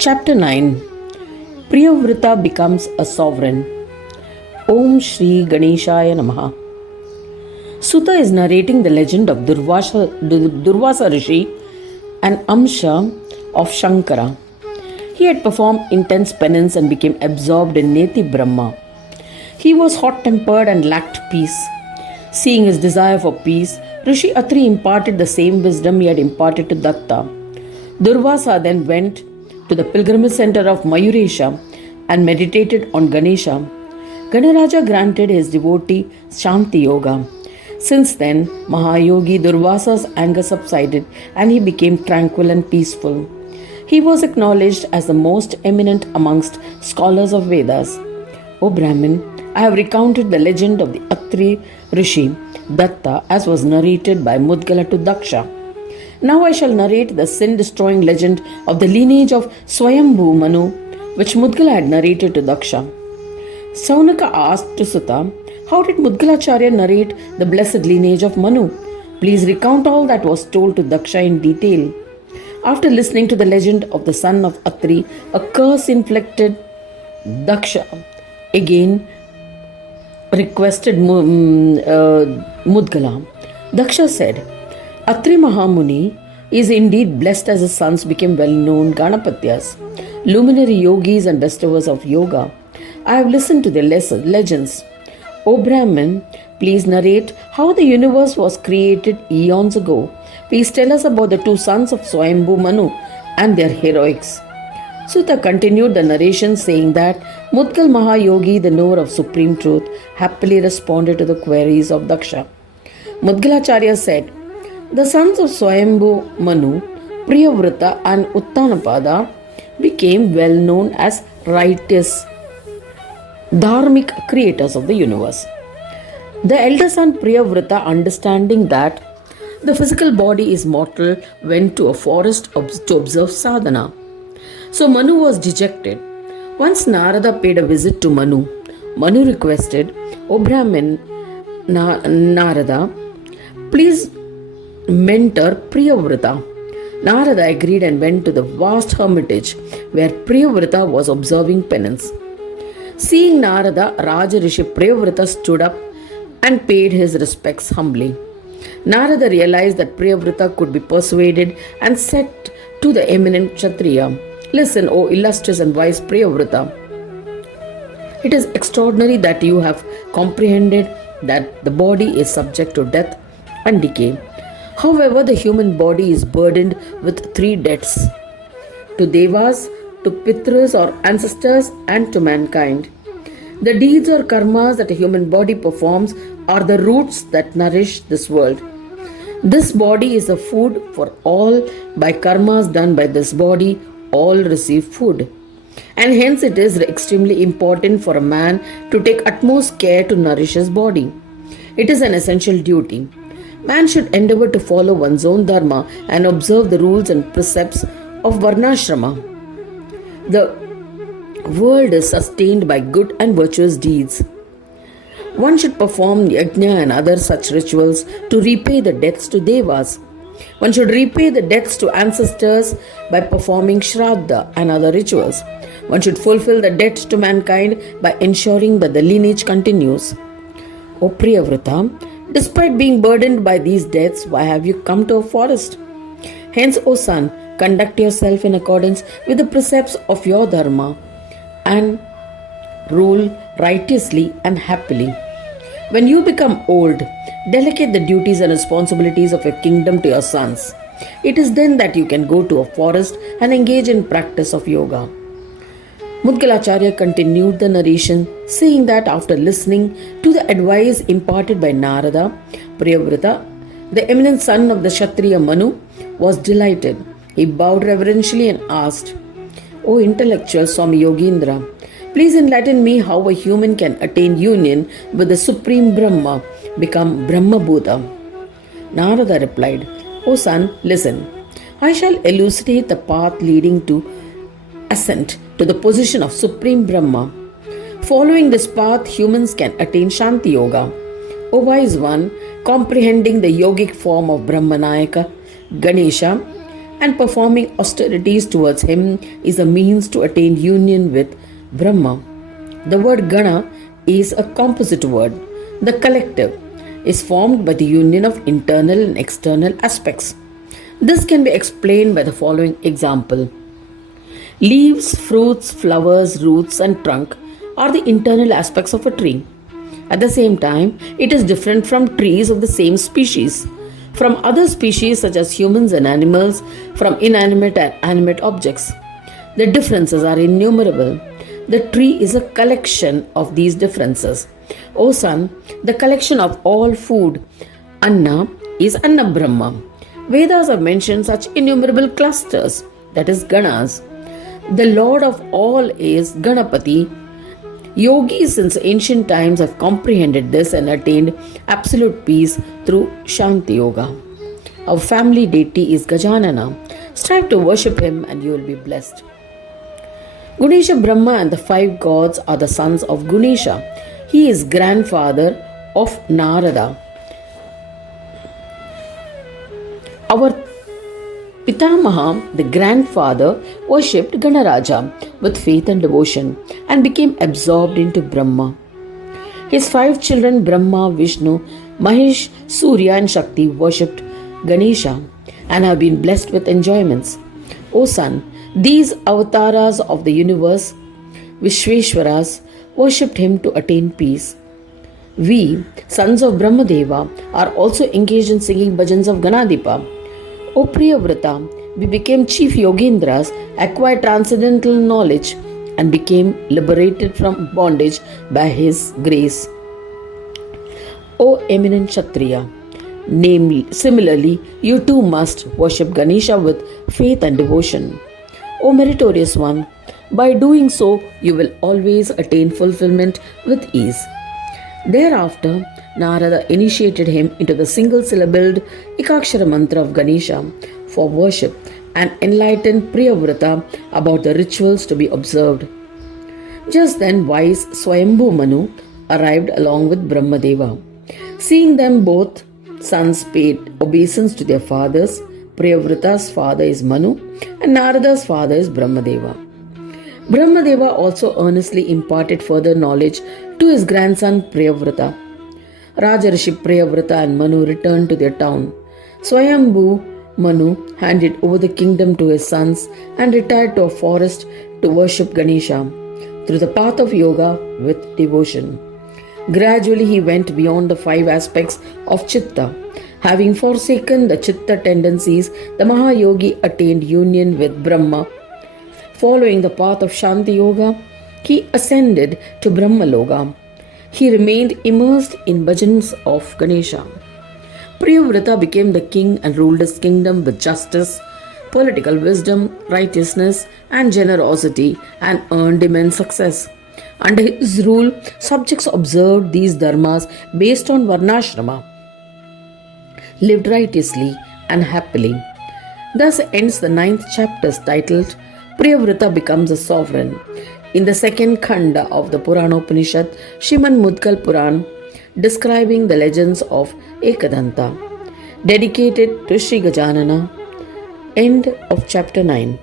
Chapter 9. Priyavrata becomes a sovereign. Om Shri Ganeshaya Namaha. Suta is narrating the legend of Durvasa Rishi, an Amsha of Shankara. He had performed intense penance and became absorbed in Neti Brahma. He was hot-tempered and lacked peace. Seeing his desire for peace, Rishi Atri imparted the same wisdom he had imparted to Datta. Durvasa then went to the pilgrimage center of Mayuresha and meditated on Ganesha. Ganaraja granted his devotee Shanti Yoga. Since then, Mahayogi Durvasa's anger subsided and he became tranquil and peaceful. He was acknowledged as the most eminent amongst scholars of Vedas. O Brahmin, I have recounted the legend of the Atri Rishi, Datta, as was narrated by Mudgal to Daksha. Now I shall narrate the sin-destroying legend of the lineage of Swayambhu Manu, which Mudgal had narrated to Daksha. Saunaka asked to Suta, how did Mudgalacharya narrate the blessed lineage of Manu? Please recount all that was told to Daksha in detail. After listening to the legend of the son of Atri, a curse inflicted, Daksha again requested Mudgala. Daksha said, Atri Mahamuni is indeed blessed as his sons became well-known Ganapatyas, luminary yogis and bestowers of yoga. I have listened to their legends. O Brahman, please narrate how the universe was created eons ago. Please tell us about the two sons of Swayambhu Manu and their heroics. Suta continued the narration saying that Mudgal Mahayogi, the knower of supreme truth, happily responded to the queries of Daksha. Mudgalacharya said, the sons of Swayambhu Manu, Priyavrata and Uttanapada became well known as righteous, dharmic creators of the universe. The elder son Priyavrata, understanding that the physical body is mortal, went to a forest to observe sadhana. So Manu was dejected. Once Narada paid a visit to Manu. Manu requested, O Brahmin Narada, please mentor Priyavrata. Narada agreed and went to the vast hermitage where Priyavrata was observing penance. Seeing Narada, Raja Rishi Priyavrata stood up and paid his respects humbly. Narada realized that Priyavrata could be persuaded and said to the eminent Kshatriya, listen, O illustrious and wise Priyavrata. It is extraordinary that you have comprehended that the body is subject to death and decay. However, the human body is burdened with three debts: to Devas, to Pitras or ancestors, and to mankind. The deeds or karmas that a human body performs are the roots that nourish this world. This body is the food for all. By karmas done by this body, all receive food. And hence it is extremely important for a man to take utmost care to nourish his body. It is an essential duty. Man should endeavor to follow one's own dharma and observe the rules and precepts of varnashrama. The world is sustained by good and virtuous deeds. One should perform yajna and other such rituals to repay the debts to devas. One should repay the debts to ancestors by performing shraddha and other rituals. One should fulfill the debt to mankind by ensuring that the lineage continues. O Priyavrata, despite being burdened by these debts, why have you come to a forest? Hence, O son, conduct yourself in accordance with the precepts of your dharma and rule righteously and happily. When you become old, delegate the duties and responsibilities of your kingdom to your sons. It is then that you can go to a forest and engage in practice of yoga. Mudgalacharya continued the narration, saying that after listening to the advice imparted by Narada, Priyavrata, the eminent son of the Kshatriya Manu, was delighted. He bowed reverentially and asked, O intellectual Swami Yogindra, please enlighten me how a human can attain union with the Supreme Brahma, become Brahma Buddha. Narada replied, O son, listen. I shall elucidate the path leading to ascent to the position of Supreme Brahma. Following this path, humans can attain Shanti Yoga. O wise one, comprehending the yogic form of Brahmanayaka, Ganesha, and performing austerities towards him is a means to attain union with Brahma. The word Gana is a composite word. The collective is formed by the union of internal and external aspects. This can be explained by the following example. Leaves, fruits, flowers, roots, and trunk are the internal aspects of a tree. At the same time, it is different from trees of the same species, from other species such as humans and animals, from inanimate and animate objects. The differences are innumerable. The tree is a collection of these differences. O son, the collection of all food, Anna, is Anna Brahma. Vedas have mentioned such innumerable clusters, that is Ganas. The Lord of all is Ganapati. Yogis since ancient times have comprehended this and attained absolute peace through Shanti Yoga. Our family deity is Gajanana. Strive to worship him and you will be blessed. Ganesha, Brahma and the 5 gods are the sons of Ganesha. He is grandfather of Narada. Our Pitamaha, the grandfather, worshipped Ganaraja with faith and devotion and became absorbed into Brahma. His 5 children Brahma, Vishnu, Mahesh, Surya and Shakti worshipped Ganesha and have been blessed with enjoyments. O son, these avatars of the universe, Vishweshwaras, worshipped him to attain peace. We, sons of Brahma Deva, are also engaged in singing bhajans of Ganadipa. O Priyavrata, we became chief Yogendras, acquired transcendental knowledge, and became liberated from bondage by his grace. O eminent Kshatriya, similarly, you too must worship Ganesha with faith and devotion. O meritorious one, by doing so, you will always attain fulfillment with ease. Thereafter, Narada initiated him into the single-syllabled Ekakshara mantra of Ganesha for worship and enlightened Priyavrata about the rituals to be observed. Just then, wise Swayambhu Manu arrived along with Brahma Deva. Seeing them both, sons paid obeisance to their fathers. Priyavrata's father is Manu and Narada's father is Brahma Deva. Brahma Deva also earnestly imparted further knowledge to his grandson Priyavrata. Raja Rishi Priyavrata and Manu returned to their town. Swayambhu Manu handed over the kingdom to his sons and retired to a forest to worship Ganesha through the path of yoga with devotion. Gradually he went beyond the 5 aspects of Chitta. Having forsaken the Chitta tendencies, the Mahayogi attained union with Brahma. Following the path of Shanti Yoga, he ascended to Brahma Loka. He remained immersed in bhajans of Ganesha. Priyavrata became the king and ruled his kingdom with justice, political wisdom, righteousness, and generosity, and earned immense success. Under his rule, subjects observed these dharmas based on Varnashrama, lived righteously and happily. Thus ends the 9th chapter titled Priyavrata becomes a sovereign. In the 2nd Khanda of the Purana Upanishad, Srimad Mudkal Puran, describing the legends of Ekadanta, dedicated to Sri Gajanana. End of chapter 9.